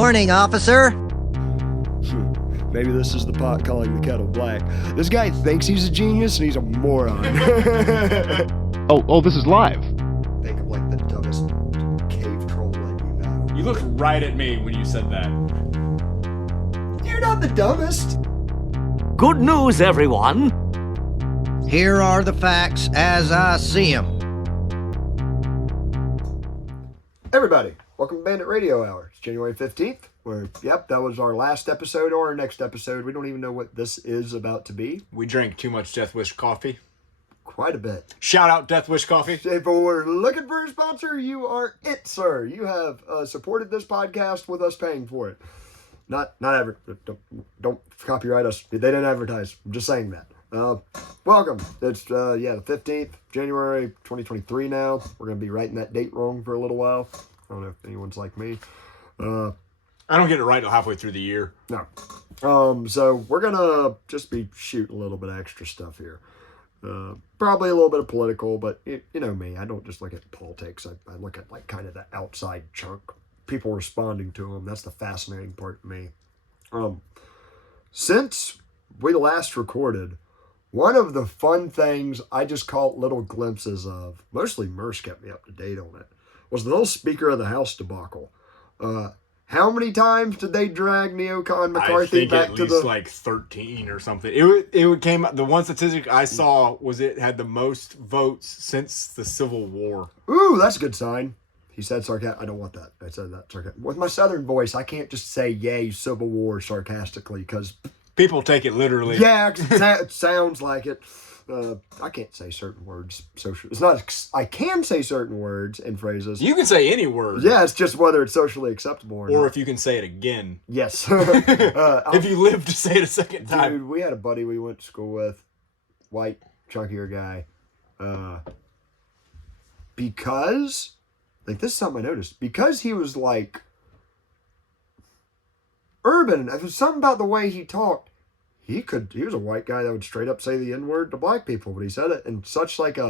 Morning, officer. Maybe this is the pot calling the kettle black. This guy thinks he's a genius and he's a moron. Oh, this is live. Think of like the dumbest cave troll that you know. You looked right at me when you said that. You're not the dumbest. Good news, everyone. Here are the facts as I see them. Everybody, welcome to Bandit Radio Hour. It's January 15th. That was our last episode or our next episode. We don't even know what this is about to be. We drank too much Death Wish coffee. Quite a bit. Shout out Death Wish coffee. If we're looking for a sponsor, you are it, sir. You have supported this podcast with us paying for it. Not ever. Don't copyright us. They didn't advertise. I'm just saying that. Welcome. It's the 15th, January 2023 now. We're going to be writing that date wrong for a little while. I don't know if anyone's like me. I don't get it right till halfway through the year. No. So we're going to just be shooting a little bit of extra stuff here. Probably a little bit of political, but you know me. I don't just look at politics. I look at like kind of the outside chunk. People responding to them. That's the fascinating part to me. Since we last recorded, one of the fun things I just caught little glimpses of, mostly Merce kept me up to date on it, was the little Speaker of the House debacle. How many times did they drag Neocon McCarthy back to the... I think at least like 13 or something. It came the one statistic I saw was it had the most votes since the Civil War. Ooh, that's a good sign. He said sarcastic. I don't want that. I said that sarcastic. With my southern voice, I can't just say yay Civil War sarcastically because... People take it literally. Yeah, it sounds like it. I can't say certain words. It's not. I can say certain words and phrases. You can say any word. Yeah, it's just whether it's socially acceptable or not. If you can say it again. Yes. If you live to say it a second time. Dude, we had a buddy we went to school with, white, chunkier guy. Because, like, this is something I noticed. Because he was, like, urban. It was something about the way he talked. He was a white guy that would straight up say the N-word to black people, but he said it in such like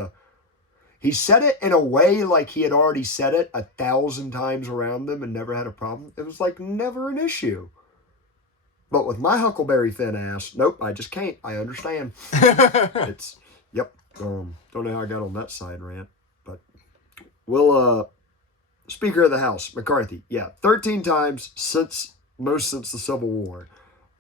he said it in a way like he had already said it 1,000 times around them and never had a problem. It was like never an issue. But with my Huckleberry thin ass, nope, I just can't. I understand. Yep. Don't know how I got on that side rant, but Speaker of the House, McCarthy, 13 times since the Civil War.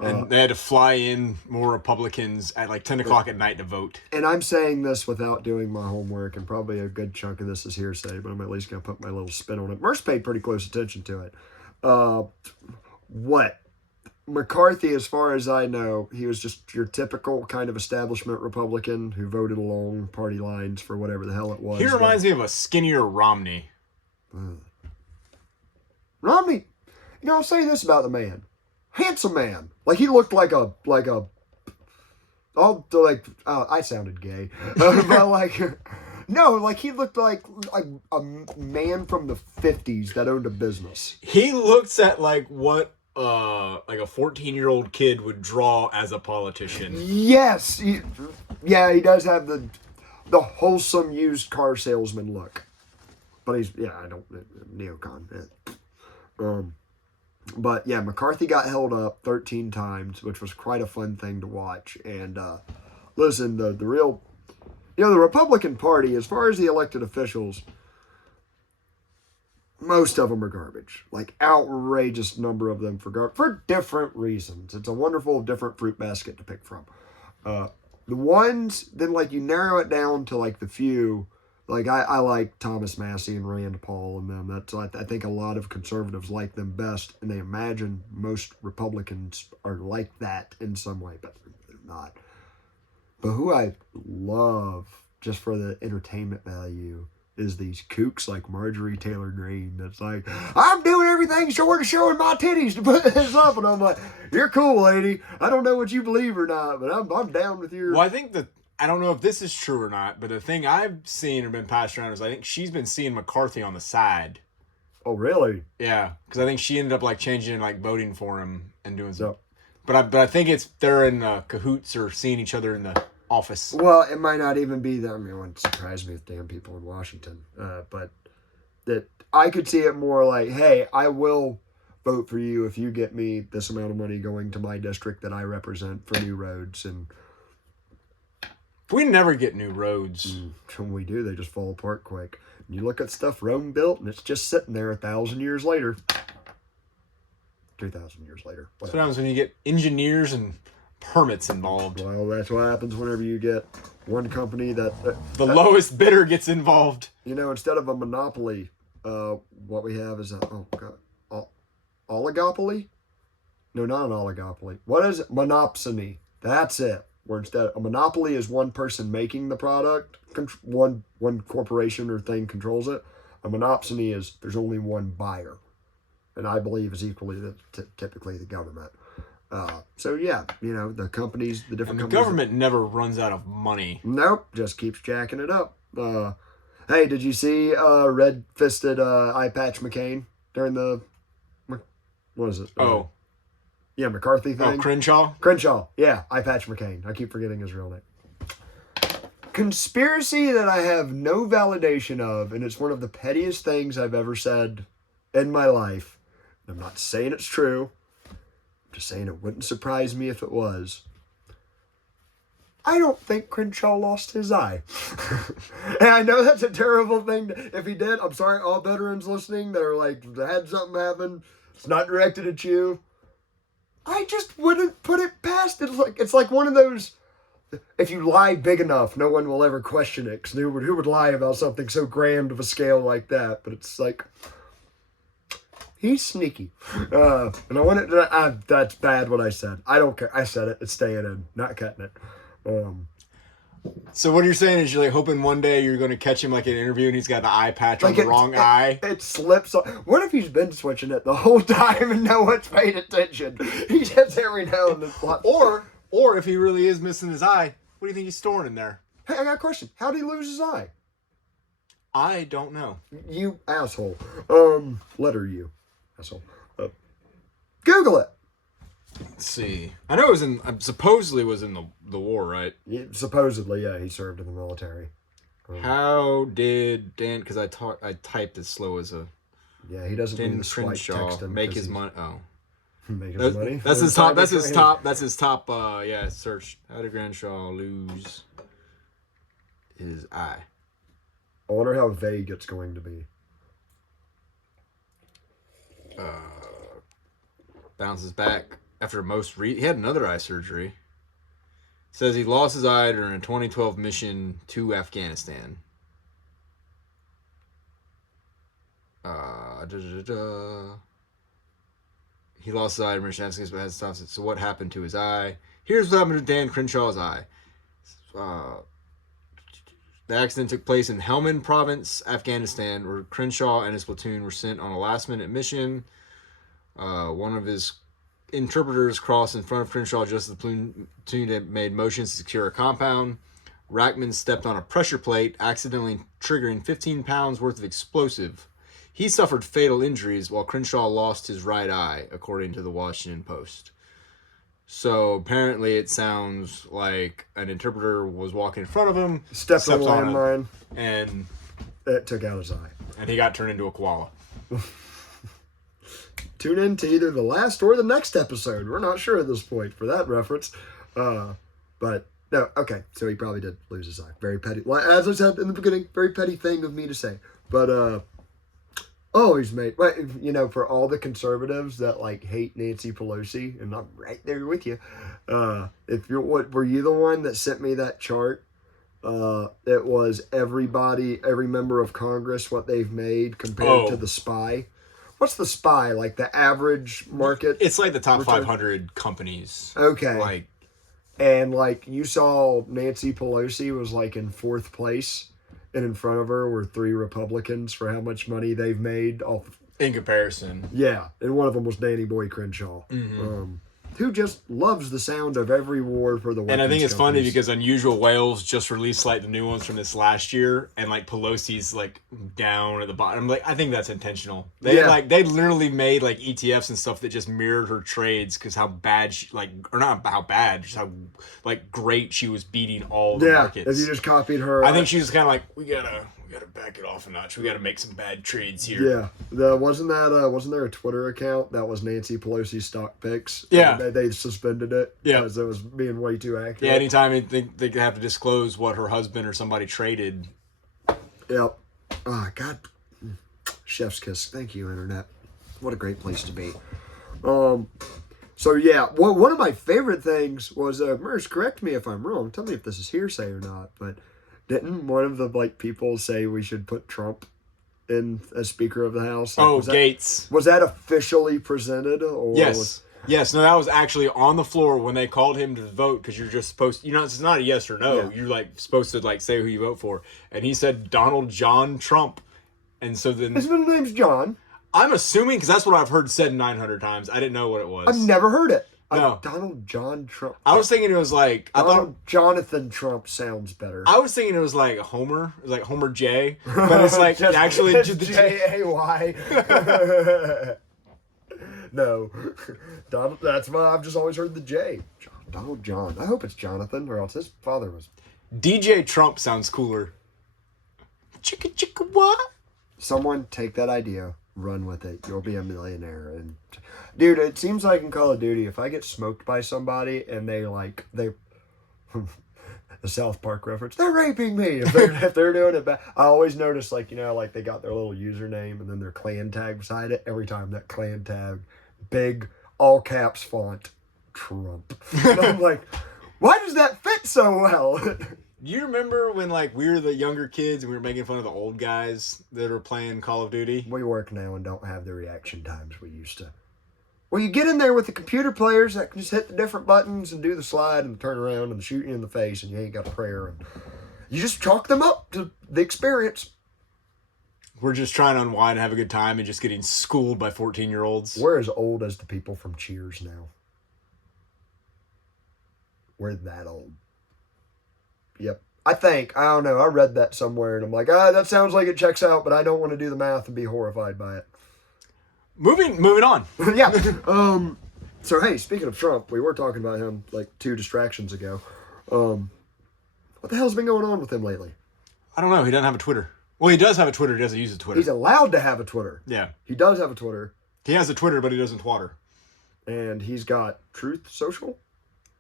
And they had to fly in more Republicans at like 10 o'clock at night to vote. And I'm saying this without doing my homework, and probably a good chunk of this is hearsay, but I'm at least going to put my little spin on it. Merce paid pretty close attention to it. McCarthy, as far as I know, he was just your typical kind of establishment Republican who voted along party lines for whatever the hell it was. He reminds me of a skinnier Romney. Romney, I'll say this about the man. Handsome man. Like he looked I sounded gay. But he looked like a man from the 50s that owned a business. He looks at like what a 14-year-old kid would draw as a politician. Yes. He does have the wholesome used car salesman look. But he's neocon. But yeah, McCarthy got held up 13 times, which was quite a fun thing to watch. And listen, the real, the Republican Party, as far as the elected officials, most of them are garbage. Like outrageous number of them for different reasons. It's a wonderful different fruit basket to pick from. The ones, then like you narrow it down to like the few. Like, I like Thomas Massey and Rand Paul and them. I think a lot of conservatives like them best, and they imagine most Republicans are like that in some way, but they're not. But who I love, just for the entertainment value, is these kooks like Marjorie Taylor Greene. That's like, I'm doing everything short of showing my titties to put this up. And I'm like, you're cool, lady. I don't know what you believe or not, but I'm down with your... Well, I don't know if this is true or not, but the thing I've seen or been passed around is I think she's been seeing McCarthy on the side. Oh, really? Yeah, because I think she ended up like changing and like voting for him and doing stuff. But I think they're in cahoots or seeing each other in the office. Well, it might not even be them. It wouldn't surprise me with damn people in Washington. But that I could see it more like, hey, I will vote for you if you get me this amount of money going to my district that I represent for new roads. And we never get new roads. when we do, they just fall apart quick. And you look at stuff Rome built, and it's just sitting there 1,000 years later. 2,000 years later. That's what happens when you get engineers and permits involved. Well, that's what happens whenever you get one company that... the lowest bidder gets involved. You know, instead of a monopoly, what we have is oligopoly? No, not an oligopoly. What is it? Monopsony. That's it. Where instead, a monopoly is one person making the product, one corporation or thing controls it. A monopsony is there's only one buyer. And I believe is equally typically the government. So yeah, you know, the companies, the different companies. The government never runs out of money. Nope, just keeps jacking it up. Hey, did you see red-fisted eye patch McCain during the, what is it? Yeah, McCarthy thing. Oh, Crenshaw? Crenshaw, yeah, eye patch McCain. I keep forgetting his real name. Conspiracy that I have no validation of, and it's one of the pettiest things I've ever said in my life. I'm not saying it's true. I'm just saying it wouldn't surprise me if it was. I don't think Crenshaw lost his eye. And I know that's a terrible thing. If he did, I'm sorry, all veterans listening that are like, had something happen. It's not directed at you. I just wouldn't put it past it. It's like one of those, if you lie big enough, no one will ever question it. Because who would lie about something so grand of a scale like that? But it's like... he's sneaky. And I wanted to, that's bad what I said. I don't care. I said it. It's staying in. Not cutting it. So what you're saying is you're like hoping one day you're going to catch him like in an interview and he's got the eye patch on the wrong eye? It slips on. What if he's been switching it the whole time and no one's paid attention? He just every now and then. Or if he really is missing his eye, what do you think he's storing in there? Hey, I got a question. How did he lose his eye? I don't know. You asshole. Letter U. Asshole. Google it. Let's see. I know it was supposedly was in the war, right? Yeah, supposedly, yeah, he served in the military. How did Dan? Because I typed as slow as a. Yeah, he doesn't Dan need to swipe text him make his money. Oh, make his money. That's his top. That's his top. That's his top. Yeah, search. How did Crenshaw lose his eye? I wonder how vague it's going to be. Bounces back after he had another eye surgery. Says he lost his eye during a 2012 mission to Afghanistan. He lost his eye during mission to Afghanistan. So what happened to his eye? Here's what happened to Dan Crenshaw's eye. The accident took place in Helmand Province, Afghanistan, where Crenshaw and his platoon were sent on a last-minute mission. One of his interpreters crossed in front of Crenshaw just as the platoon had made motions to secure a compound. Rackman stepped on a pressure plate, accidentally triggering 15 pounds worth of explosive. He suffered fatal injuries while Crenshaw lost his right eye, according to the Washington Post. So apparently it sounds like an interpreter was walking in front of him, stepped on the landmine, and it took out his eye. And he got turned into a koala. Tune in to either the last or the next episode. We're not sure at this point for that reference. But no, okay. So he probably did lose his eye. Very petty. As I said in the beginning, very petty thing of me to say. But always made, you know, for all the conservatives that like hate Nancy Pelosi, and I'm right there with you. If you're, were you the one that sent me that chart? It was every member of Congress, what they've made compared to the SPY. What's the SPY? Like the average market? It's like the top 500 companies. Okay. And like you saw Nancy Pelosi was like in 4th place, and in front of her were 3 Republicans for how much money they've made off. In comparison. Yeah. And one of them was Danny Boy Crenshaw. Mm-hmm. Who just loves the sound of every war for the weapons And I think it's companies. funny because Unusual Whales just released like the new ones from this last year, and like Pelosi's like down at the bottom. Like I think that's intentional. They they literally made like ETFs and stuff that just mirrored her trades because how bad she or not how bad, just how like great she was beating all the markets. If you just copied her. I think she was kind of like we gotta We gotta back it off a notch. We gotta make some bad trades here. Yeah, wasn't there a Twitter account that was Nancy Pelosi stock picks? Yeah, they suspended it. Yeah, because it was being way too accurate. Yeah, anytime they have to disclose what her husband or somebody traded. Yep. Oh God, chef's kiss. Thank you, internet. What a great place to be. So yeah, one of my favorite things was, Merce, correct me if I'm wrong. Tell me if this is hearsay or not. But didn't one of the people say we should put Trump in as Speaker of the House? Gates. Was that officially presented? Or yes. Yes. No, that was actually on the floor when they called him to vote, because you're just supposed. It's not a yes or no. Yeah. You're supposed to say who you vote for, and he said Donald John Trump, and so then his middle name's John. I'm assuming, because that's what I've heard said 900 times. I didn't know what it was. I've never heard it. No. Donald John Trump. I was thinking it was Jonathan Trump sounds better. I was thinking it was like Homer. It was like Homer J. But it's like actually it's J-A-Y. No. Donald, that's why I've just always heard the J. Donald John. I hope it's Jonathan, or else his father was. DJ Trump sounds cooler. Chicka chicka what? Someone take that idea. Run with it. You'll be a millionaire. And dude, it seems like in Call of Duty, if I get smoked by somebody and they the South Park reference, they're raping me. If they're doing it bad, I always notice they got their little username and then their clan tag beside it. Every time that clan tag, big all caps font, Trump. And I'm like, why does that fit so well? You remember when we were the younger kids and we were making fun of the old guys that were playing Call of Duty? We work now and don't have the reaction times we used to. Well, you get in there with the computer players that can just hit the different buttons and do the slide and turn around and shoot you in the face, and you ain't got a prayer. And you just chalk them up to the experience. We're just trying to unwind and have a good time and just getting schooled by 14-year-olds. We're as old as the people from Cheers now. We're that old. Yep. I don't know. I read that somewhere and I'm like, that sounds like it checks out, but I don't want to do the math and be horrified by it. Moving on. Yeah. So hey, speaking of Trump, we were talking about him 2 distractions ago. What the hell's been going on with him lately? I don't know. He doesn't have a Twitter. Well, he does have a Twitter. He doesn't use a Twitter. He's allowed to have a Twitter. Yeah. He does have a Twitter. He has a Twitter, but he doesn't twatter. And he's got Truth Social.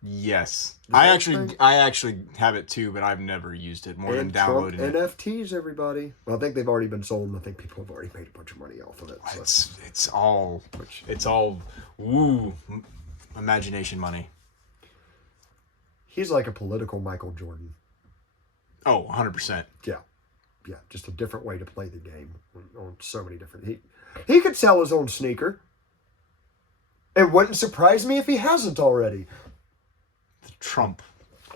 Yes. I actually have it too, but I've never used it more than downloading it. NFTs, everybody. Well, I think they've already been sold, and I think people have already made a bunch of money off of it. So. It's all imagination money. He's like a political Michael Jordan. Oh, 100%. Yeah. Yeah, just a different way to play the game on so many different. He could sell his own sneaker. It wouldn't surprise me if he hasn't already. Trump.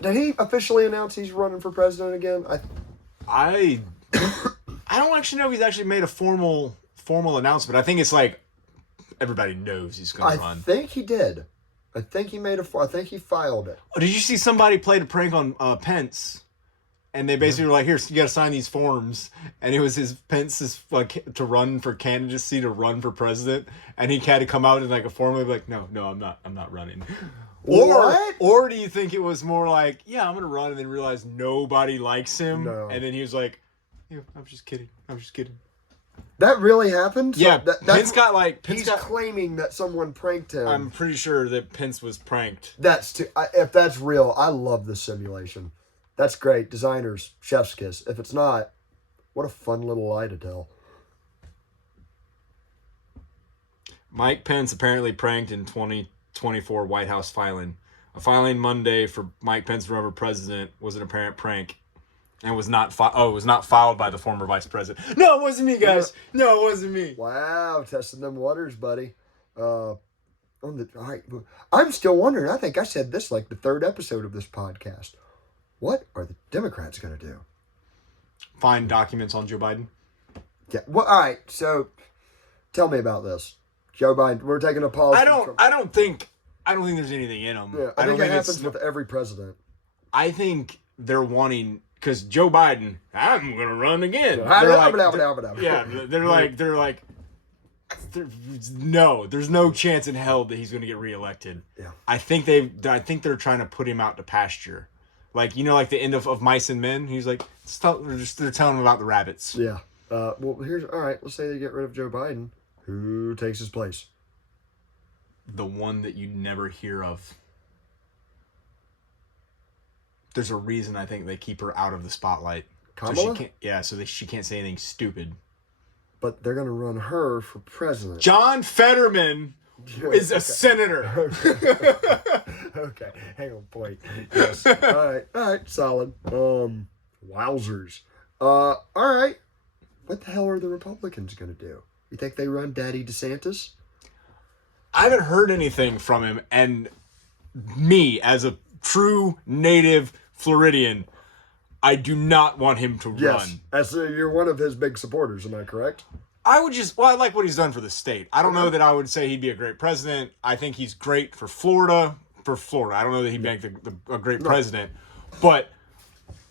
Did he officially announce he's running for president again? I don't actually know if he's actually made a formal announcement. I think it's everybody knows he's going to run. I think he did. I think he filed it. Oh, did you see somebody played a prank on Pence? And they basically were like, here, you got to sign these forms. And it was Pence's to run for candidacy, to run for president. And he had to come out in a form and be like, no, I'm not running. Or do you think it was more yeah, I'm going to run, and then realize nobody likes him? No. And then he was like, yeah, I'm just kidding. That really happened? Yeah, Pence got he's claiming that someone pranked him. I'm pretty sure that Pence was pranked. If that's real, I love this simulation. That's great. Designers, chef's kiss. If it's not, what a fun little lie to tell. Mike Pence apparently pranked in 2024 White House filing. A filing Monday for Mike Pence to run for president was an apparent prank, and was not filed by the former vice president. No, it wasn't me, guys. No, it wasn't me. Wow, testing them waters, buddy. All right, I'm still wondering. I think I said this the 3rd episode of this podcast. What are the Democrats going to do? Find documents on Joe Biden? Yeah. Well, all right. So, tell me about this. Joe Biden. We're taking a pause. I don't think there's anything in them. Yeah, I think it happens with every president. I think they're wanting, because Joe Biden, I'm going to run again. No, there's no chance in hell that he's going to get reelected. Yeah. I think they're trying to put him out to pasture. Like, like the end of Mice and Men. He's like, they're telling him about the rabbits. Yeah. Well, all right, let's say they get rid of Joe Biden. Who takes his place? The one that you never hear of. There's a reason I think they keep her out of the spotlight. Kamala? So she can't say anything stupid. But they're going to run her for president. John Fetterman is a senator. Okay, hang on, point. Yes. All right, solid. Wowzers. All right. What the hell are the Republicans going to do? You think they run Daddy DeSantis? I haven't heard anything from him, and me, as a true native Floridian, I do not want him to run. Yes, you're one of his big supporters, am I correct? I like what he's done for the state. I don't know that I would say he'd be a great president. I think he's great for Florida. I don't know that he'd make a great president, but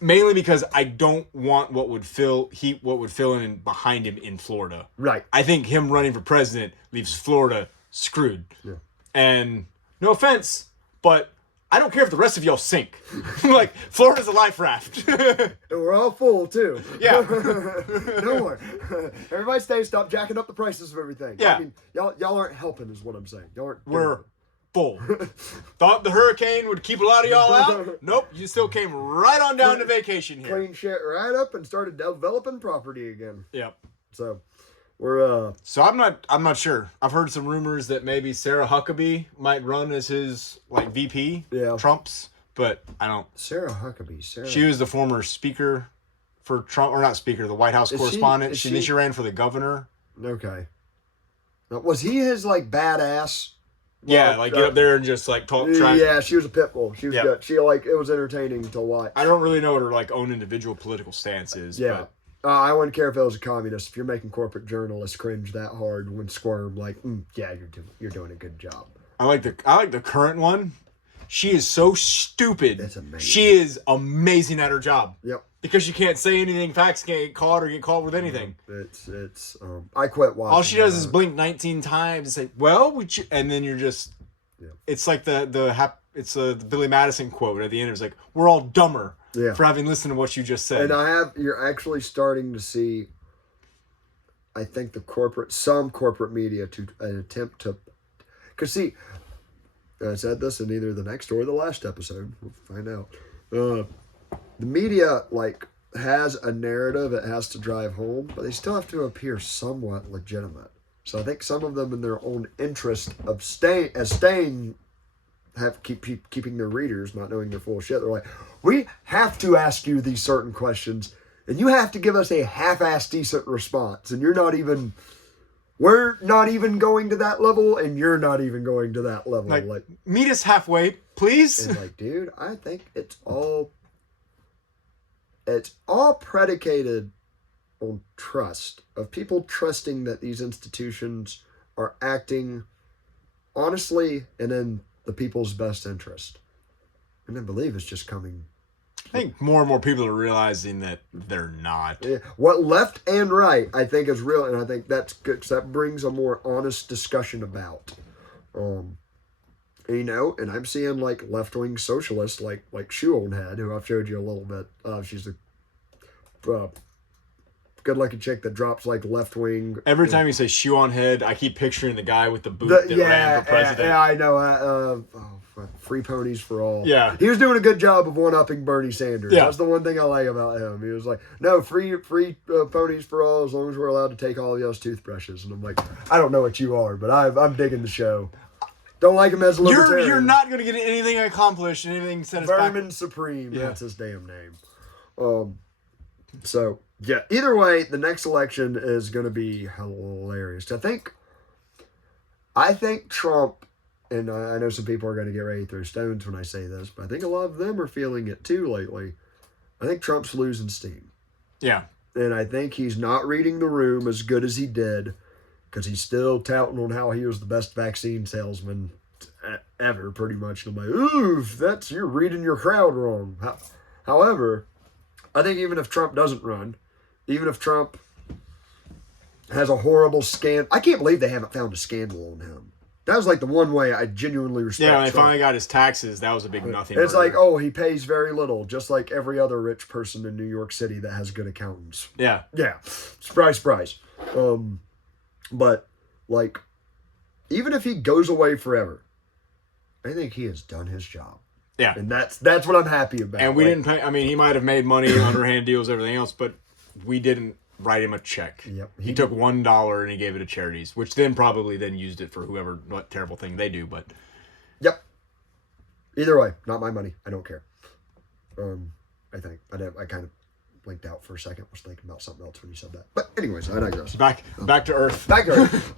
mainly because I don't want what would fill in behind him in Florida. Right. I think him running for president leaves Florida screwed. Yeah. And no offense, but I don't care if the rest of y'all sink. Like, Florida's a life raft. And we're all full, too. Yeah. No more. Everybody stop jacking up the prices of everything. Yeah. I mean, y'all aren't helping is what I'm saying. We're full. Thought the hurricane would keep a lot of y'all out? Nope, you still came right on down to vacation here. Clean shit right up and started developing property again. Yep. So, we're, So I'm not sure. I've heard some rumors that maybe Sarah Huckabee might run as his, VP. Yeah. Trump's, but I don't. Sarah Huckabee. She was the former speaker for Trump, or not speaker, the White House correspondent. She ran for the governor. Okay. Now, was he his, badass? Yeah, get up there and just talk trash. Yeah, she was a pit bull. She was good. She it was entertaining to watch. I don't really know what her own individual political stance is. Yeah. But I wouldn't care if it was a communist. If you're making corporate journalists cringe that hard when squirm, yeah, you're doing a good job. I like the current one. She is so stupid. That's amazing. She is amazing at her job. Yep. Because you can't say anything, facts can't get caught or get caught with anything. It's I quit watching. All she does is blink 19 times and say, "Well," and then you're just. Yeah. It's like the Billy Madison quote at the end. It's like, "We're all dumber for having listened to what you just said." And you're actually starting to see. I think some corporate media to an attempt to, because see, I said this in either the next or the last episode. We'll find out. The media has a narrative it has to drive home, but they still have to appear somewhat legitimate. So I think some of them, in their own interest of staying, keeping their readers not knowing their full shit. They're like, we have to ask you these certain questions, and you have to give us a half-assed decent response, and we're not even going to that level, and you're not even going to that level. Meet us halfway, please. And dude, I think it's all predicated on trust, of people trusting that these institutions are acting honestly and in the people's best interest. And I believe it's just coming. I think more and more people are realizing that they're not. Yeah. What left and right, I think, is real, and I think that's good, 'cause that brings a more honest discussion about. And I'm seeing left-wing socialists like Shoeonhead, who I've showed you a little bit. She's a good-looking chick that drops left-wing. Every time you say shoe on head, I keep picturing the guy with the boot that ran for president. Yeah, I know. Free ponies for all. Yeah. He was doing a good job of one-upping Bernie Sanders. Yeah. That's the one thing I like about him. He was like, no, free ponies for all, as long as we're allowed to take all of y'all's toothbrushes. And I'm like, I don't know what you are, but I'm digging the show. Don't like him as a libertarian. You're not going to get anything accomplished, anything satisfactory. Vermin Supreme, that's his damn name. So, yeah, either way, the next election is going to be hilarious. I think Trump, and I know some people are going to get ready to throw stones when I say this, but I think a lot of them are feeling it too lately. I think Trump's losing steam. Yeah. And I think he's not reading the room as good as he did, because he's still touting on how he was the best vaccine salesman ever, pretty much. And I'm like, ooh, you're reading your crowd wrong. However, I think even if Trump doesn't run, even if Trump has a horrible scandal, I can't believe they haven't found a scandal on him. That was like the one way I genuinely respect Yeah, when he Trump. finally got his taxes, that was a big nothing. It's burger. like, oh, he pays very little, just like every other rich person in New York City that has good accountants. Yeah. Yeah. Surprise, surprise. But, like, even if he goes away forever, I think he has done his job. Yeah. And that's what I'm happy about. And we didn't pay, I mean, he might have made money, underhand deals, everything else, but we didn't write him a check. Yep. He took $1 and he gave it to charities, which then probably then used it for what terrible thing they do, but. Yep. Either way, not my money. I don't care. I think. I kind of blinked out for a second. Was thinking about something else when you said that. But anyways, I digress. Back to earth. Back to earth.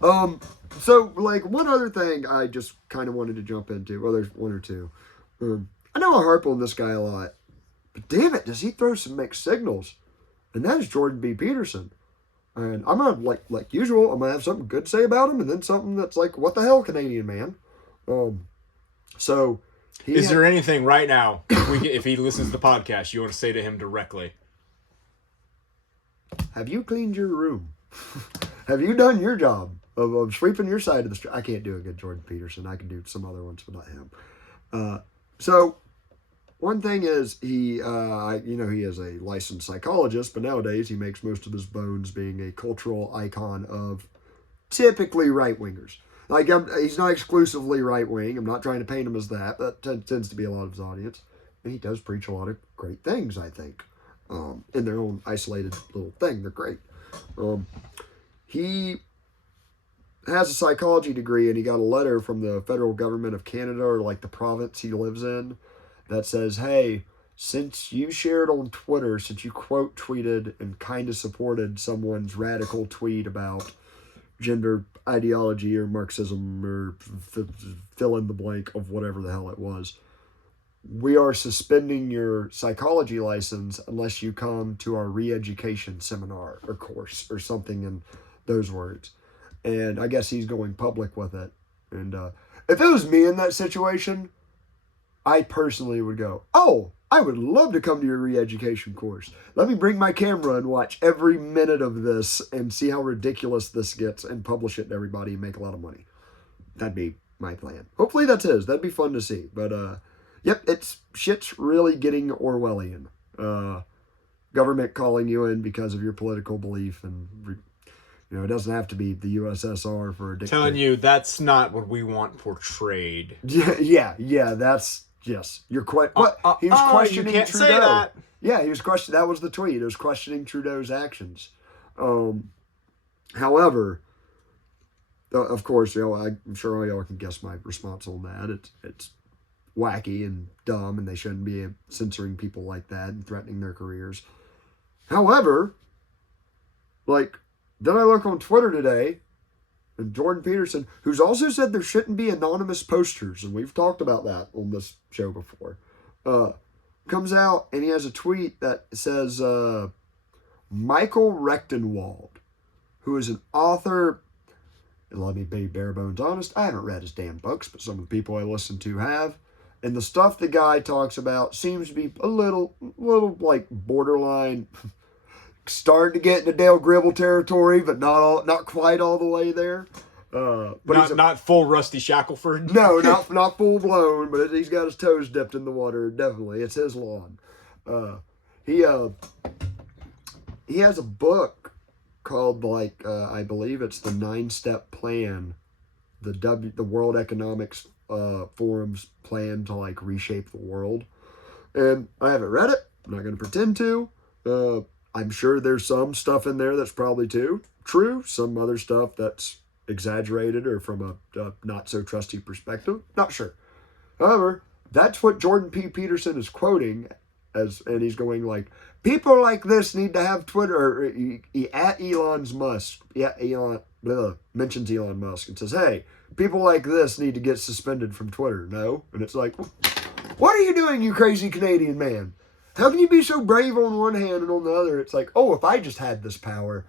So, like, one other thing I just kind of wanted to jump into. Well, there's one or two. I know I harp on this guy a lot, but damn it, does he throw some mixed signals? And that is Jordan B. Peterson. And I'm going to, like usual, I'm going to have something good to say about him, and then something that's like, what the hell, Canadian man? So, Is there anything right now, if he listens to the podcast, you want to say to him directly? Have you cleaned your room? Have you done your job of sweeping your side of the street? I can't do a good Jordan Peterson. I can do some other ones, but not him. So, one thing is he is a licensed psychologist, but nowadays he makes most of his bones being a cultural icon of typically right-wingers. Like, he's not exclusively right-wing. I'm not trying to paint him as that. That tends to be a lot of his audience. And he does preach a lot of great things, I think. In their own isolated little thing. They're great. He has a psychology degree, and he got a letter from the federal government of Canada, or like the province he lives in, that says, hey, since you shared on Twitter, since you quote tweeted and kind of supported someone's radical tweet about gender ideology or Marxism or fill in the blank of whatever the hell it was, we are suspending your psychology license unless you come to our re-education seminar or course or something in those words. And I guess he's going public with it. And if it was me in that situation, I personally would go, oh, I would love to come to your re-education course. Let me bring my camera and watch every minute of this and see how ridiculous this gets and publish it to everybody and make a lot of money. That'd be my plan. Hopefully that's his. That'd be fun to see. But, yep, shit's really getting Orwellian. Government calling you in because of your political belief, and it doesn't have to be the USSR for a dictator. Telling you that's not what we want portrayed. Yeah. That's yes. He was questioning you can't Trudeau. say that. Yeah, he was questioning. That was the tweet. It was questioning Trudeau's actions. However, of course, I'm sure all y'all can guess my response on that. It's wacky and dumb, and they shouldn't be censoring people like that and threatening their careers. However, then I look on Twitter today, and Jordan Peterson, who's also said there shouldn't be anonymous posters, and we've talked about that on this show before, comes out and he has a tweet that says, Michael Rechtenwald, who is an author, and let me be bare bones honest, I haven't read his damn books, but some of the people I listen to have. And the stuff the guy talks about seems to be a little like borderline, starting to get into Dale Gribble territory, but not quite all the way there. But not full Rusty Shackelford. No, not full blown, but he's got his toes dipped in the water. Definitely, it's his lawn. He has a book called I believe it's the 9-Step Plan, the World Economics Forum's plan to reshape the world, and I haven't read it. I'm not going to pretend to. I'm sure there's some stuff in there that's probably true, some other stuff that's exaggerated or from a not so trusty perspective. Not sure. However, that's what Jordan P. Peterson is quoting and he's going people like this need to have Twitter. Or he at Elon Musk. Yeah, mentions Elon Musk and says, hey, people like this need to get suspended from Twitter. No. And it's like, what are you doing, you crazy Canadian man? How can you be so brave on one hand and on the other? It's like, oh, if I just had this power,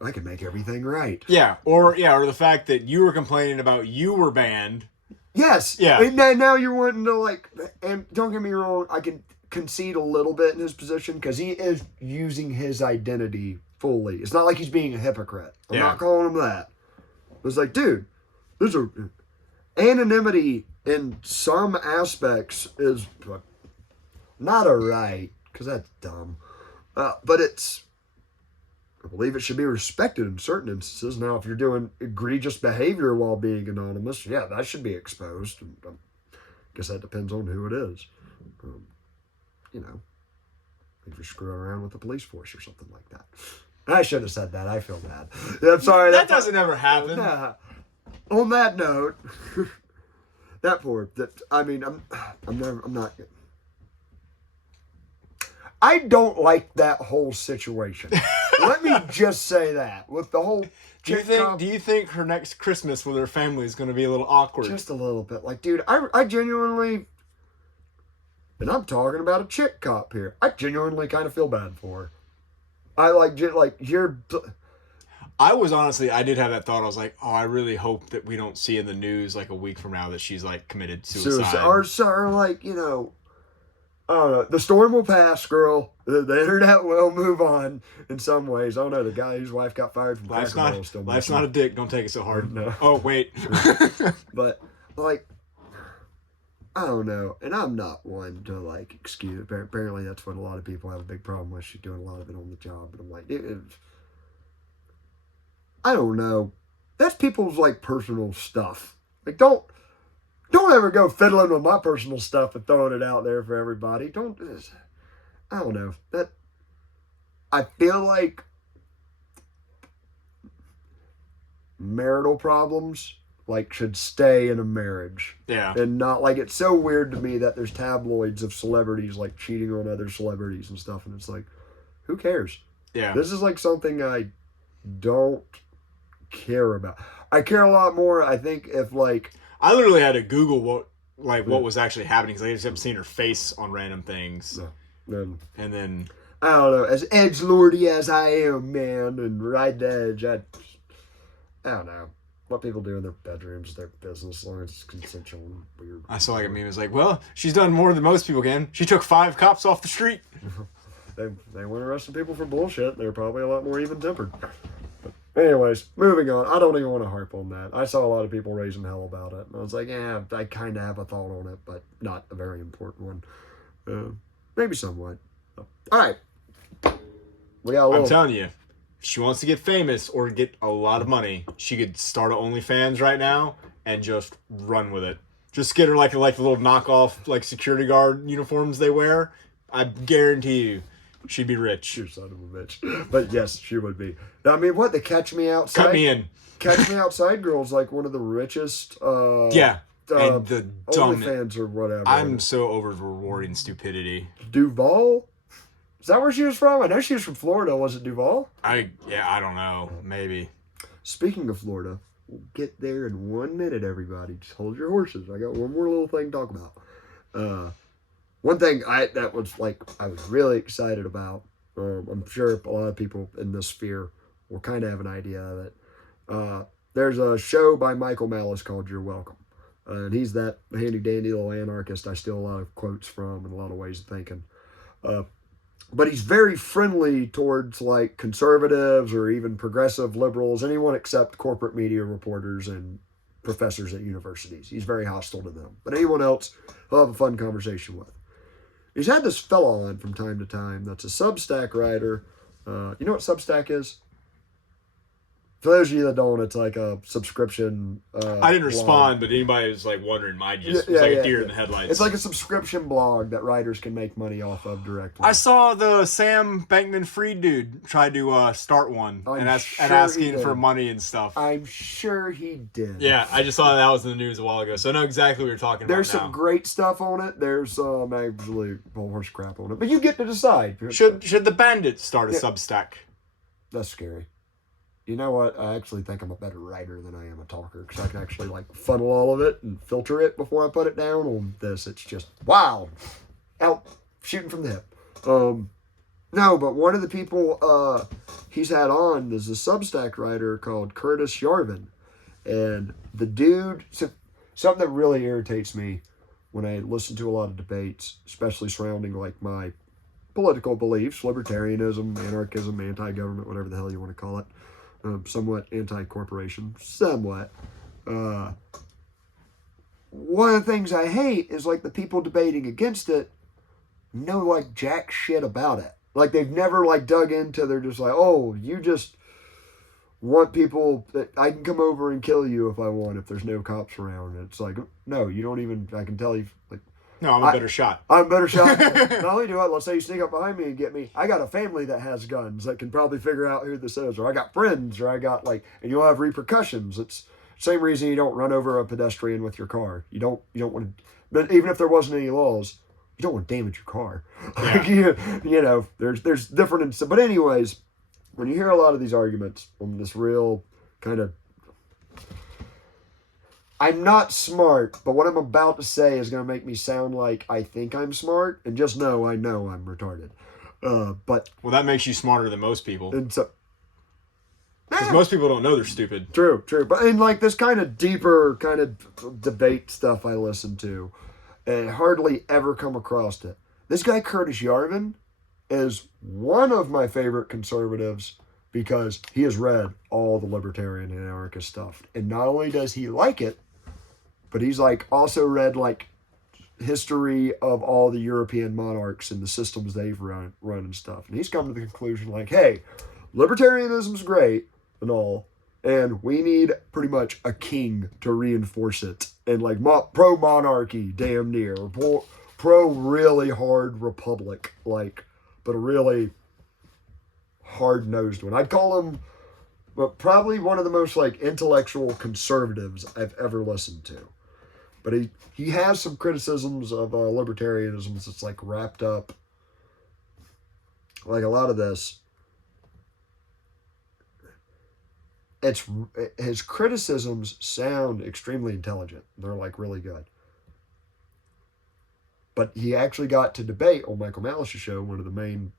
I could make everything right. Yeah, or the fact that you were complaining about you were banned. Yes. Yeah. And now you're wanting to and don't get me wrong, I can concede a little bit in his position because he is using his identity fully. It's not like he's being a hypocrite. I'm not calling him that. It's like, dude, anonymity in some aspects is not a right, because that's dumb. But I believe it should be respected in certain instances. Now, if you're doing egregious behavior while being anonymous, yeah, that should be exposed. And, I guess that depends on who it is. You know, if you're screwing around with the police force or something like that. I should have said that. I feel bad. I'm sorry. That doesn't ever happen. On that note, I don't like that whole situation. Let me just say that. With the whole do you think her next Christmas with her family is going to be a little awkward? Just a little bit. Like, dude, I genuinely, and I'm talking about a chick cop here, I genuinely kind of feel bad for her. I did have that thought. I was like, oh, I really hope that we don't see in the news like a week from now that she's like committed suicide. Or like, you know, I don't know. The storm will pass, girl. The internet will move on in some ways. I don't know. The guy whose wife got fired from Cracker Barrel still. Life's not a dick. Don't take it so hard. No. Oh, wait. But, like, I don't know. And I'm not one to, like, excuse. Apparently that's what a lot of people have a big problem with. She's doing a lot of it on the job. But I'm like, I don't know. That's people's, like, personal stuff. Like, don't ever go fiddling with my personal stuff and throwing it out there for everybody. I don't know. I feel like marital problems, like, should stay in a marriage. Yeah. And not, like, it's so weird to me that there's tabloids of celebrities, like, cheating on other celebrities and stuff. And it's like, who cares? Yeah. This is, like, something I don't care about. I care a lot more, I think, if, like... I literally had to Google what was actually happening because I just kept seeing her face on random things. And then I don't know, as edgelordy as I am, man, and ride the edge, I don't know. What people do in their bedrooms is their business, as long as it's consensual and weird. I saw like a meme. It was like, well, she's done more than most people can. She took 5 cops off the street. They weren't arresting people for bullshit. They're probably a lot more even-tempered. Anyways, moving on. I don't even want to harp on that. I saw a lot of people raising hell about it. And I was like, yeah, I kind of have a thought on it, but not a very important one. Maybe somewhat. All right. I'm telling you, if she wants to get famous or get a lot of money, she could start an OnlyFans right now and just run with it. Just get her like the little knockoff like security guard uniforms they wear. I guarantee you. She'd be rich. You son of a bitch. But yes, she would be. I mean, what? The Catch Me Outside? Cut me in. Catch Me Outside girl's like one of the richest. Yeah. And the dumb fans or whatever. I'm so over rewarding stupidity. Duval? Is that where she was from? I know she was from Florida. Was it Duval? I don't know. Maybe. Speaking of Florida, we'll get there in 1 minute, everybody. Just hold your horses. I got one more little thing to talk about. One thing I was really excited about, I'm sure a lot of people in this sphere will kind of have an idea of it. There's a show by Michael Malice called You're Welcome. And he's that handy-dandy little anarchist I steal a lot of quotes from and a lot of ways of thinking. But he's very friendly towards, like, conservatives or even progressive liberals, anyone except corporate media reporters and professors at universities. He's very hostile to them. But anyone else, he'll have a fun conversation with. He's had this fella on from time to time that's a Substack writer. You know what Substack is? For those of you that don't, it's like a subscription. I didn't respond, but anybody was like wondering. Mine just was like a deer in the headlights. It's like a subscription blog that writers can make money off of directly. I saw the Sam Bankman-Fried dude try to start one and asking for money and stuff. I'm sure he did. Yeah, I just saw that was in the news a while ago, so I know exactly what you're talking about. There's some great stuff on it. There's some actually horse crap on it, but you get to decide. Should the Bandit start a Substack? That's scary. You know what? I actually think I'm a better writer than I am a talker because I can actually like funnel all of it and filter it before I put it down. On this, it's just wow, out shooting from the hip. No, but one of the people he's had on is a Substack writer called Curtis Yarvin, and the dude. Something that really irritates me when I listen to a lot of debates, especially surrounding like my political beliefs, libertarianism, anarchism, anti-government, whatever the hell you want to call it. Somewhat anti-corporation, somewhat. one of the things I hate is like the people debating against it know like jack shit about it. Like they've never like dug into. They're just like, oh, you just want people that I can come over and kill you if I want if there's no cops around. And it's like, no, you don't even. I can tell you like. No, I'm a better shot. I'm a better shot. Not only do I, let's say you sneak up behind me and get me, I got a family that has guns that can probably figure out who this is, or I got friends, or I got like, and you'll have repercussions. It's the same reason you don't run over a pedestrian with your car. You don't want to, but even if there wasn't any laws, you don't want to damage your car. Like, you know, there's different, but anyways, when you hear a lot of these arguments from this real kind of, I'm not smart, but what I'm about to say is going to make me sound like I think I'm smart, and just know I know I'm retarded. But well, that makes you smarter than most people. And so, because most people don't know they're stupid. True. But in like this kind of deeper kind of debate stuff I listen to, and hardly ever come across it. This guy Curtis Yarvin is one of my favorite conservatives because he has read all the libertarian and anarchist stuff, and not only does he like it, but he's like also read like history of all the European monarchs and the systems they've run and stuff. And he's come to the conclusion like, hey, libertarianism's great and all, and we need pretty much a king to reinforce it. And like pro-monarchy, damn near. Pro really hard republic, like, but a really hard-nosed one. I'd call him probably one of the most like intellectual conservatives I've ever listened to. But he has some criticisms of libertarianism that's like wrapped up. Like a lot of this, his criticisms sound extremely intelligent. They're like really good. But he actually got to debate on Michael Malice's show, one of the main,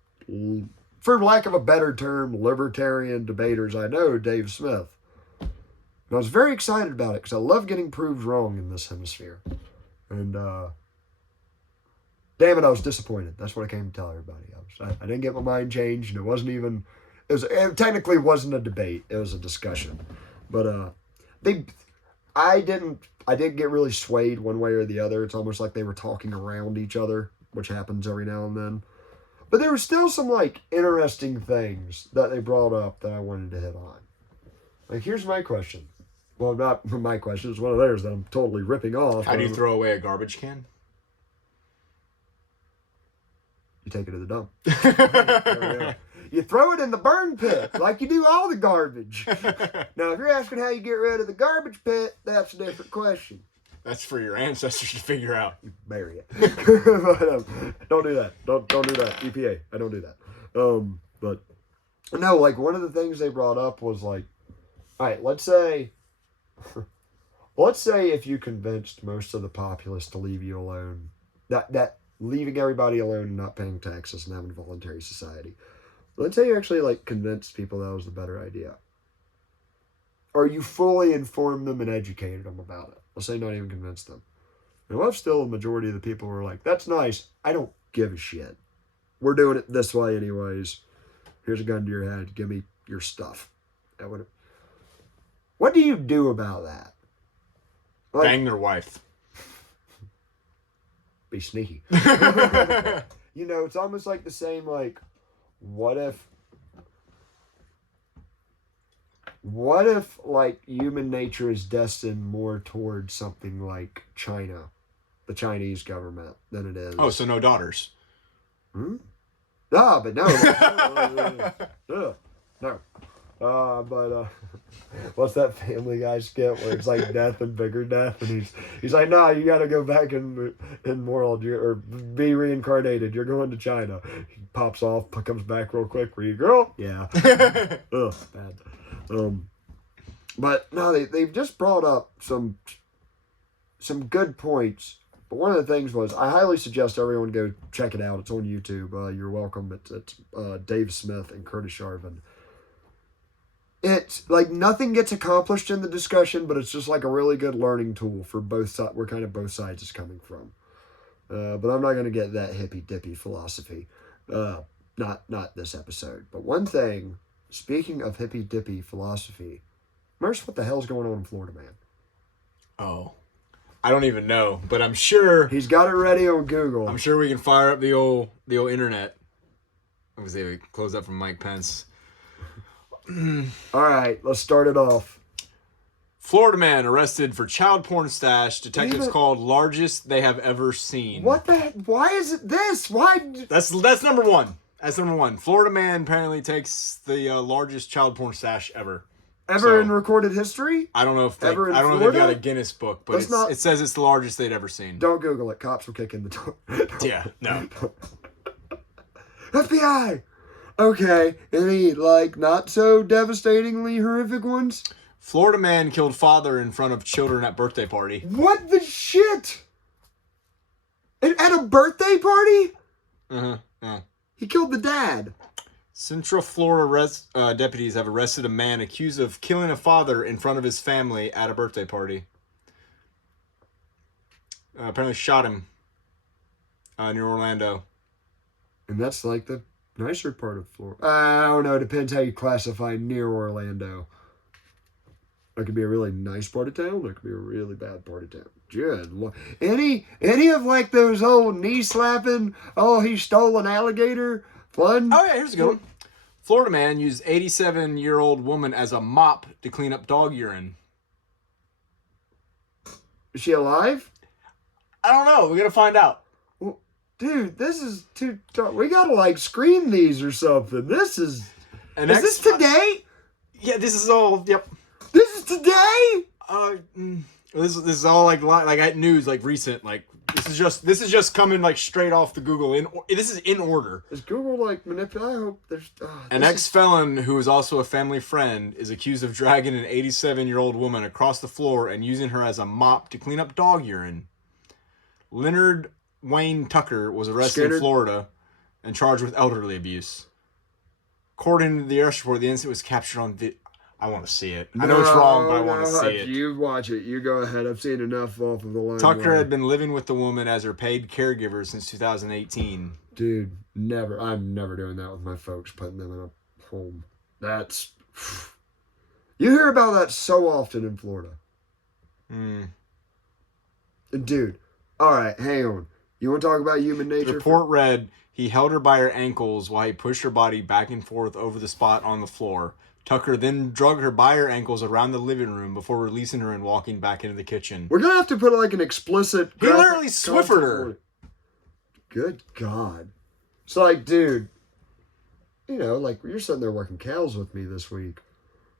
for lack of a better term, libertarian debaters I know, Dave Smith. And I was very excited about it because I love getting proved wrong in this hemisphere. And damn it, I was disappointed. That's what I came to tell everybody. I didn't get my mind changed, and it wasn't even. It technically wasn't a debate. It was a discussion. But I didn't get really swayed one way or the other. It's almost like they were talking around each other, which happens every now and then. But there were still some like interesting things that they brought up that I wanted to hit on. Like, here's my question. Well, not my question. It's one of theirs that I'm totally ripping off. How do you throw away a garbage can? You take it to the dump. There we go. You throw it in the burn pit like you do all the garbage. Now, if you're asking how you get rid of the garbage pit, that's a different question. That's for your ancestors to figure out. You bury it. But, don't do that. Don't do that. EPA. I don't do that. But no, like one of the things they brought up was like, all right, let's say if you convinced most of the populace to leave you alone, that leaving everybody alone and not paying taxes and having a voluntary society. Let's say you actually like convinced people that was the better idea. Or you fully informed them and educated them about it. Let's say not even convinced them. And what if still a majority of the people were like, that's nice, I don't give a shit. We're doing it this way anyways. Here's a gun to your head, give me your stuff. What do you do about that? Like, Bang their wife. Be sneaky. You know, it's almost like the same, like, what if like human nature is destined more towards something like China, the Chinese government, than it is. Oh, so no daughters. But no. No. But what's that Family Guy skit where it's like death and bigger death, and he's like, nah, you gotta go back in world, or be reincarnated. You're going to China. He pops off, comes back real quick. Were you a girl? Yeah. Ugh, bad. But no, they've just brought up some good points. But one of the things was, I highly suggest everyone go check it out. It's on YouTube. You're welcome. It's Dave Smith and Curtis Yarvin. It's like nothing gets accomplished in the discussion, but it's just like a really good learning tool for both sides, where kind of both sides is coming from. But I'm not going to get that hippy-dippy philosophy. Not this episode. But one thing, speaking of hippy-dippy philosophy, Merce, what the hell's going on in Florida, man? Oh. I don't even know, but I'm sure He's got it ready on Google. I'm sure we can fire up the old internet. Obviously, we close up from Mike Pence. All right, let's start it off. Florida man arrested for child porn stash. Detectives Even- called largest they have ever seen. What the heck? Why is it this? Why? That's number one. That's number one. Florida man apparently takes the largest child porn stash ever. Ever in recorded history? I don't know if Ever in I don't know if they've got Florida? a Guinness book, but it says it's the largest they'd ever seen. Don't Google it. Cops will kick in the door. Yeah, no. FBI! Okay, any, like, not so devastatingly horrific ones? Florida man killed father in front of children at birthday party. What the shit? At a birthday party? Uh-huh. Yeah. He killed the dad. Central Florida deputies have arrested a man accused of killing a father in front of his family at a birthday party. Apparently shot him near Orlando. And that's like the nicer part of Florida. I don't know. Depends how you classify near Orlando. That could be a really nice part of town. That could be a really bad part of town. Good Lord. Any of like those old knee slapping, oh, he stole an alligator fun? Oh, yeah, here's a good one. Florida man used 87-year-old woman as a mop to clean up dog urine. Is she alive? I don't know. We're going to find out. Well, dude, this is too. We gotta like screen these or something. This is. Is this today? Yeah, this is all. Yep. This is today. This is all like news, like recent. Like this is just coming like straight off the Google. This is in order. Is Google like manipulating? I hope there's. An ex-felon who is also a family friend is accused of dragging an 87-year-old woman across the floor and using her as a mop to clean up dog urine. Leonard Wayne Tucker was arrested in Florida and charged with elderly abuse. According to the arrest report, the incident was captured on video. I want to see it. I know it's wrong, but I want to see it. You watch it. You go ahead. I've seen enough off of the line. Tucker had been living with the woman as her paid caregiver since 2018. Dude, never. I'm never doing that with my folks, putting them in a home. That's. You hear about that so often in Florida. And dude, all right, hang on. You want to talk about human nature? The report read, he held her by her ankles while he pushed her body back and forth over the spot on the floor. Tucker then drug her by her ankles around the living room before releasing her and walking back into the kitchen. We're going to have to put like an explicit... He literally Swiffered her. Good God. It's like, dude, you know, like you're sitting there working cows with me this week.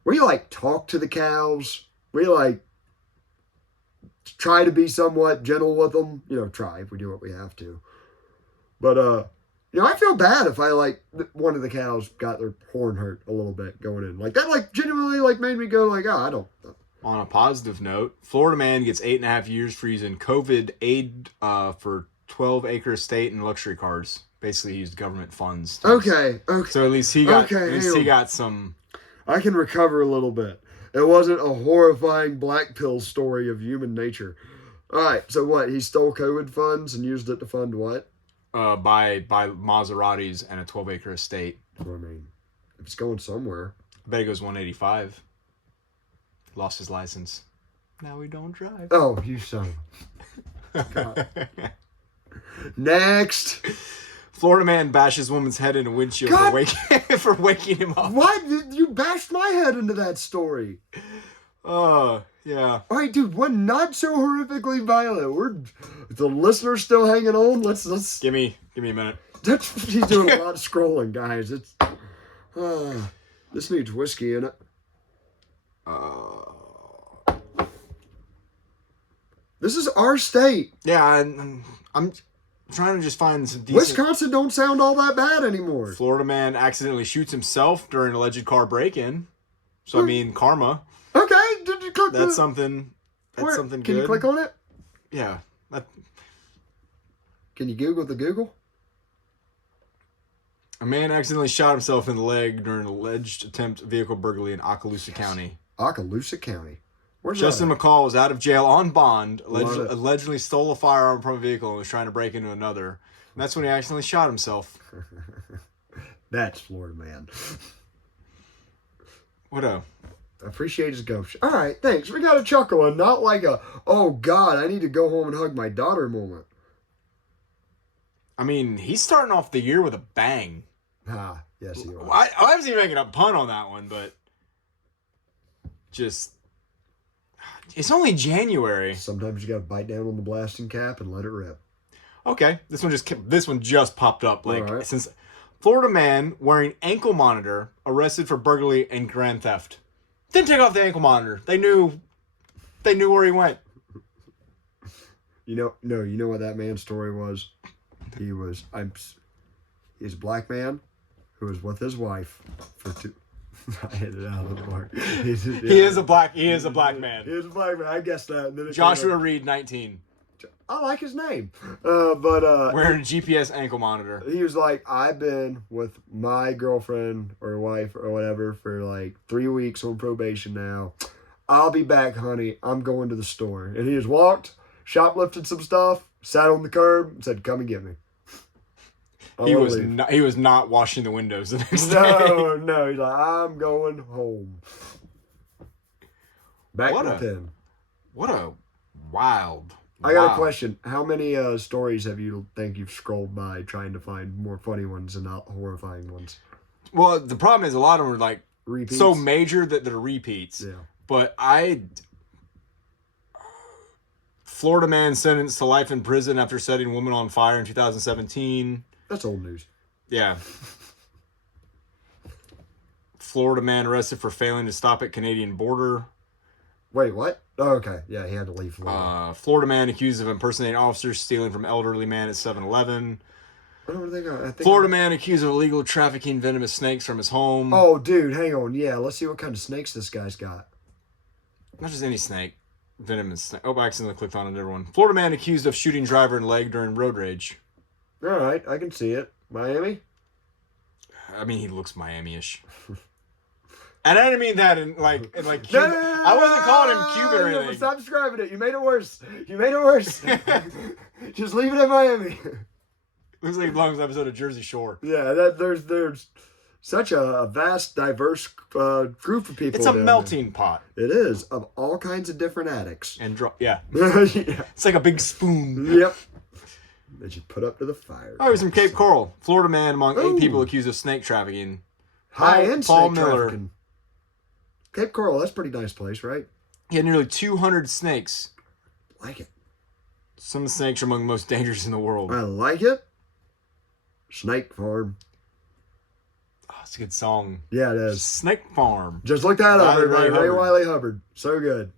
We like talk to the cows. We like try to be somewhat gentle with them. You know, try if we do what we have to. But, you know, I feel bad if I, like, one of the cows got their horn hurt a little bit going in. Like, that, like, genuinely, like, made me go, like, oh, I don't... On a positive note, Florida man gets 8.5 years for using COVID aid for 12-acre estate and luxury cars. Basically, he used government funds. Okay. So at least he got some... I can recover a little bit. It wasn't a horrifying black pill story of human nature. All right, so what? He stole COVID funds and used it to fund what? By Maseratis and a 12-acre estate. I mean, if it's going somewhere. I bet it goes 185. Lost his license. Now we don't drive. Oh, you son of God. Next. Florida man bashes woman's head in a windshield for waking him up. What? You bashed my head into that story. Yeah. All right, dude, one not so horrifically violent. The listener's still hanging on. Let's Give me a minute. He's doing a lot of scrolling, guys. It's this needs whiskey in it. This is our state. Yeah, I'm trying to just find some decent... Wisconsin don't sound all that bad anymore. Florida man accidentally shoots himself during alleged car break-in. So, I mean, karma. Okay, did you click That's something good. Can you click on it? Yeah. Can you Google the Google? A man accidentally shot himself in the leg during an alleged attempt vehicle burglary in Okaloosa County. Okaloosa County. Where's Justin that at? McCall was out of jail on bond, allegedly stole a firearm from a vehicle and was trying to break into another. And that's when he accidentally shot himself. That's Florida man. What a Appreciate his gumption. All right, thanks. We got a chuckle and not like a, oh, God, I need to go home and hug my daughter moment. I mean, he's starting off the year with a bang. Ah, yes, he was. I was even making a pun on that one, but just... It's only January. Sometimes you got to bite down on the blasting cap and let it rip. Okay, this one just popped up. Like, All right. since Florida man wearing ankle monitor arrested for burglary and grand theft. Didn't take off the ankle monitor. They knew where he went. You know what that man's story was? He's a black man who was with his wife for 2. I hit it out of the park. He is a black man. He is a black man. I guess that. And then Joshua Reed, 19. I like his name. But wearing a GPS ankle monitor. he was like, I've been with my girlfriend or wife or whatever for like 3 weeks on probation now. I'll be back, honey. I'm going to the store. And he just walked, shoplifted some stuff, sat on the curb, and said, come and get me. He was not washing the windows the next day. No. He's like, I'm going home. Back What in a- the pen. What a wild. I got wow. a question. How many stories have you think you've scrolled by trying to find more funny ones and not horrifying ones? Well, the problem is a lot of them are like Repeats? so major that they're repeats. Yeah. But Florida man sentenced to life in prison after setting woman on fire in 2017. That's old news. Yeah. Florida man arrested for failing to stop at Canadian border. Wait, what? Oh, okay. Yeah, he had to leave Florida. Florida man accused of impersonating officers, stealing from elderly man at 7-Eleven. I think Florida man accused of illegal trafficking venomous snakes from his home. Oh, dude, hang on. Yeah, let's see what kind of snakes this guy's got. Not just any snake. Venomous snake. Oh, I accidentally clicked on a different one. Florida man accused of shooting driver in leg during road rage. All right, I can see it. Miami? I mean, he looks Miami-ish. And I didn't mean that in like No, Cuba. I wasn't calling him Cuban or no, anything. Stop describing it. You made it worse. Just leave it at Miami. Looks like it belongs to an episode of Jersey Shore. Yeah, there's such a vast, diverse group of people. It's a down melting pot. there. It is, of all kinds of different addicts. And yeah. Yeah. It's like a big spoon. Yep. That you put up to the fire. Oh, he's from Cape Coral. Florida man among 8 Ooh. people accused of snake trafficking. High-end Paul snake Miller. trafficking. Cape Coral, that's a pretty nice place, right? He had nearly 200 snakes. Like it. Some of the snakes are among the most dangerous in the world. I like it. Snake Farm. Oh, it's a good song. Yeah, it is. Snake Farm. Just look that up, Riley everybody. Ray Hubbard. Wiley Hubbard. So good.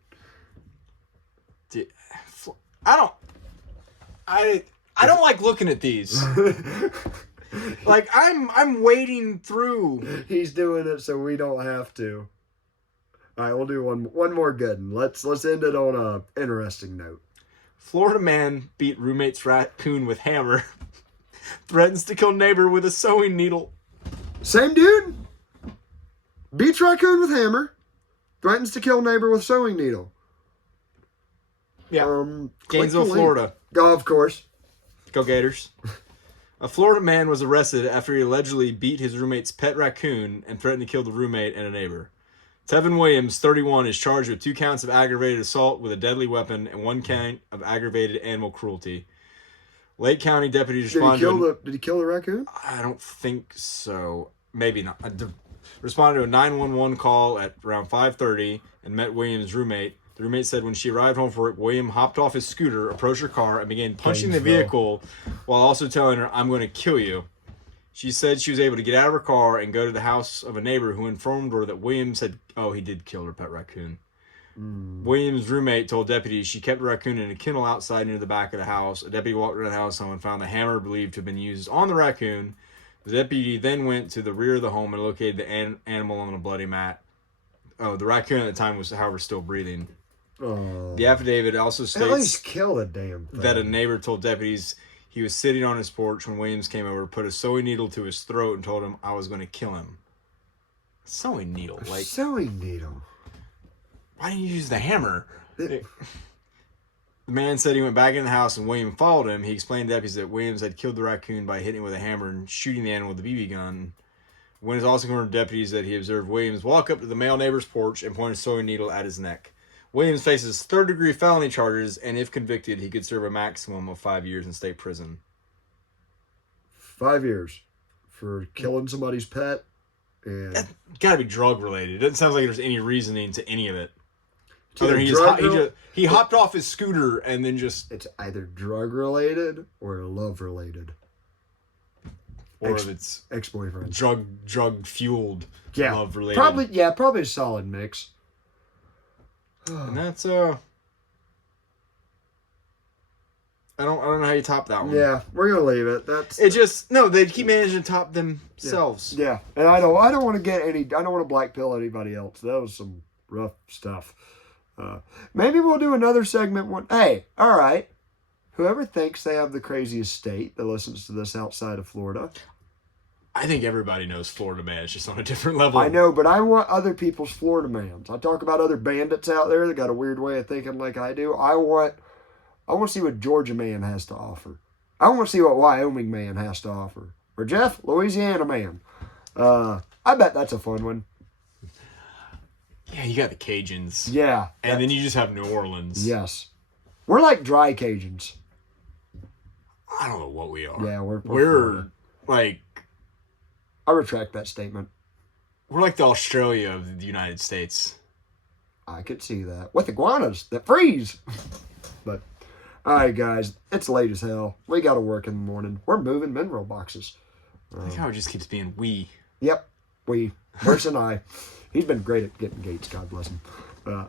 I don't like looking at these. Like I'm wading through. He's doing it so we don't have to. All right, we'll do one more good one. Let's end it on a interesting note. Florida man beat roommate's raccoon with hammer. Threatens to kill neighbor with a sewing needle. Same dude. Beats raccoon with hammer. Threatens to kill neighbor with sewing needle. Yeah. Click Gainesville, the link. Florida. Oh, of course. Go Gators. A Florida man was arrested after he allegedly beat his roommate's pet raccoon and threatened to kill the roommate and a neighbor. Tevin Williams, 31, is charged with 2 counts of aggravated assault with a deadly weapon and 1 count of aggravated animal cruelty. Lake County deputies responded. Did he kill the raccoon? I don't think so. Maybe not. Responded to a 911 call at around 5:30 and met Williams' roommate. The roommate said when she arrived home from work, William hopped off his scooter, approached her car, and began punching the vehicle while also telling her, "I'm going to kill you." She said she was able to get out of her car and go to the house of a neighbor who informed her that Williams had, he did kill her pet raccoon. Williams' roommate told deputies she kept the raccoon in a kennel outside near the back of the house. A deputy walked around the house and found the hammer believed to have been used on the raccoon. The deputy then went to the rear of the home and located the animal on a bloody mat. Oh, the raccoon at the time was, however, still breathing. Oh. The affidavit also At least states kill the damn thing. that a neighbor told deputies he was sitting on his porch when Williams came over, put a sewing needle to his throat, and told him I was going to kill him. Sewing needle, like sewing needle. why didn't you use the hammer? The man said he went back in the house and William followed him. He explained to deputies that Williams had killed the raccoon by hitting it with a hammer and shooting the animal with a BB gun. Wynn also informed deputies that he observed Williams walk up to the male neighbor's porch and point a sewing needle at his neck. Williams faces third-degree felony charges, and if convicted, he could serve a maximum of 5 years in state prison. 5 years for killing somebody's pet. And That's gotta be drug-related. It doesn't sound like there's any reasoning to any of it. It's either Other than he hopped off his scooter and then just... It's either drug-related or love-related. Or if it's ex-boyfriend. Drug-fueled, Yeah. love-related. Probably a solid mix. And that's, I don't know how you top that one. Yeah, we're gonna leave it. They keep managing to top themselves. Yeah, and I don't want to blackpill anybody else. That was some rough stuff. Maybe we'll do another segment one. Hey, all right. Whoever thinks they have the craziest state that listens to this outside of Florida. I think everybody knows Florida man. It's just on a different level. I know, but I want other people's Florida mans. I talk about other bandits out there that got a weird way of thinking like I do. I want to see what Georgia man has to offer. I want to see what Wyoming man has to offer. Or Jeff, Louisiana man. I bet that's a fun one. Yeah, you got the Cajuns. Yeah. And then you just have New Orleans. Yes. We're like dry Cajuns. I don't know what we are. Yeah, we're like... I retract that statement. We're like the Australia of the United States. I could see that. With iguanas that freeze. But, all right, guys. It's late as hell. We got to work in the morning. We're moving mineral boxes. I like how it just keeps being we. Yep. Worse than I. He's been great at getting gates. God bless him.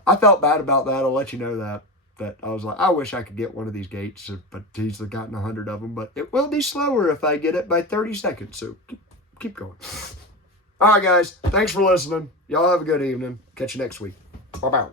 I felt bad about that. I'll let you know that. That I was like, I wish I could get one of these gates, but he's gotten 100 of them. But it will be slower if I get it by 30 seconds. So keep going. All right, guys. Thanks for listening. Y'all have a good evening. Catch you next week. Bye-bye.